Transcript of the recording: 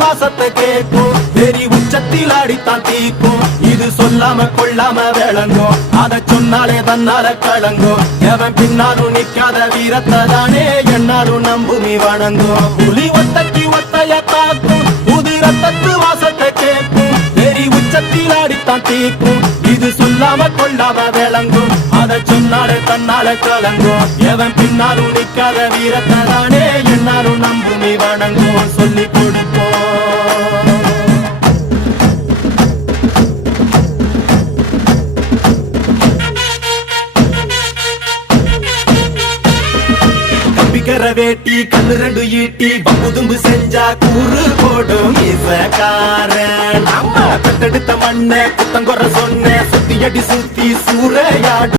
வாசத்தை கேட்கும் வெறி உச்சத்தில் ஆடித்தான் தீக்கும் இது சொல்லாம கொள்ளாம விளங்கும் அதை சொன்னாலே தன்னால கலங்கும் எவன் பின்னாலும் நிக்காத வீரத்தை தானே என்னாலும் நம்புமி வணங்கும் புலி ஒத்தைக்கு ஒத்தைய தாக்கும் புது ரத்தத்து வாசத்தை கேட்கும் வெறி உச்சத்தில் ஆடித்தான் தீக்கும் இது சொல்லாம கொள்ளாம விளங்கும் அதை சொன்னாலே தன்னால கலங்கும் எவன் பின்னாலும் நிக்காத வீரத்தை தானே என்னாலும் நம்புமி வணங்கும் சொல்லி கொடுப்போம். வேட்டி கண்ணு ரெண்டு ஈட்டி பம்புதும்பு செஞ்சா கூறு போடும் இசக்காரன் நம்ம பெத்தெடுத்த மண்ண குத்தங்கொற சொன்ன சுத்தி அடி சுத்தி சூறையாடும்